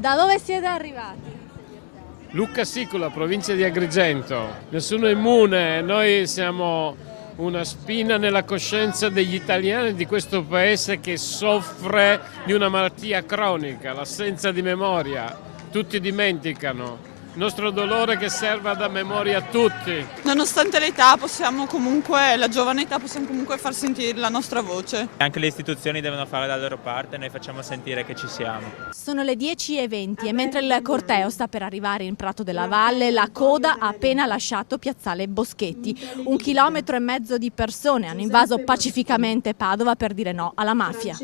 Da dove siete arrivati? Lucca Sicola, provincia di Agrigento. Nessuno è immune, noi siamo una spina nella coscienza degli italiani di questo paese che soffre di una malattia cronica, l'assenza di memoria. Tutti dimenticano. Il nostro dolore che serva da memoria a tutti. Nonostante la giovane età, possiamo comunque far sentire la nostra voce. Anche le istituzioni devono fare la loro parte, noi facciamo sentire che ci siamo. Sono le 10:20 e mentre il corteo sta per arrivare in Prato della Valle, la coda ha appena lasciato Piazzale Boschetti. 1,5 chilometri di persone hanno invaso pacificamente Padova per dire no alla mafia.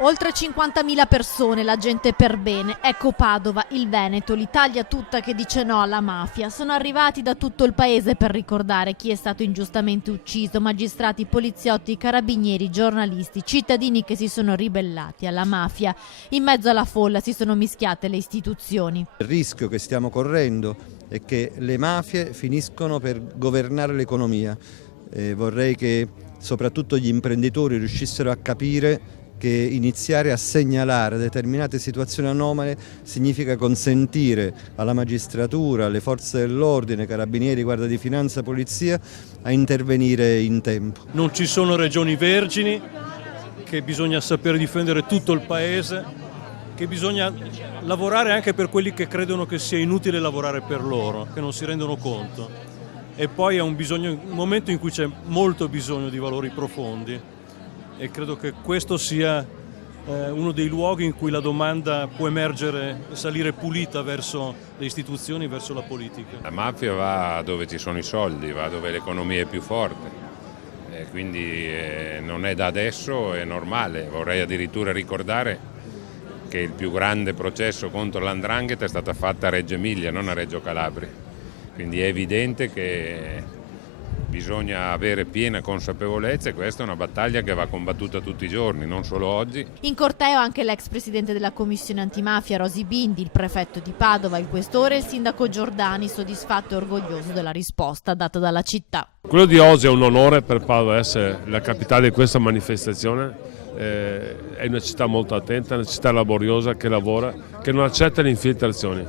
Oltre 50.000 persone, la gente per bene. Ecco Padova, il Veneto, l'Italia tutta che dice no alla mafia. Sono arrivati da tutto il paese per ricordare chi è stato ingiustamente ucciso, magistrati, poliziotti, carabinieri, giornalisti, cittadini che si sono ribellati alla mafia. In mezzo alla folla si sono mischiate le istituzioni. Il rischio che stiamo correndo è che le mafie finiscono per governare l'economia. Vorrei che soprattutto gli imprenditori riuscissero a capire che iniziare a segnalare determinate situazioni anomale significa consentire alla magistratura, alle forze dell'ordine, carabinieri, guardia di finanza, polizia a intervenire in tempo. Non ci sono regioni vergini, che bisogna sapere difendere tutto il paese, che bisogna lavorare anche per quelli che credono che sia inutile lavorare per loro, che non si rendono conto. E poi è un momento in cui c'è molto bisogno di valori profondi. E credo che questo sia uno dei luoghi in cui la domanda può emergere e salire pulita verso le istituzioni, verso la politica. La mafia va dove ci sono i soldi, va dove l'economia è più forte, quindi non è da adesso, è normale. Vorrei addirittura ricordare che il più grande processo contro l''ndrangheta è stata fatta a Reggio Emilia, non a Reggio Calabria, quindi è evidente che bisogna avere piena consapevolezza e questa è una battaglia che va combattuta tutti i giorni, non solo oggi. In corteo anche l'ex presidente della commissione antimafia Rosi Bindi, il prefetto di Padova, il questore e il sindaco Giordani, soddisfatto e orgoglioso della risposta data dalla città. Quello di oggi è un onore per Padova essere la capitale di questa manifestazione. È una città molto attenta, una città laboriosa che lavora, che non accetta le infiltrazioni.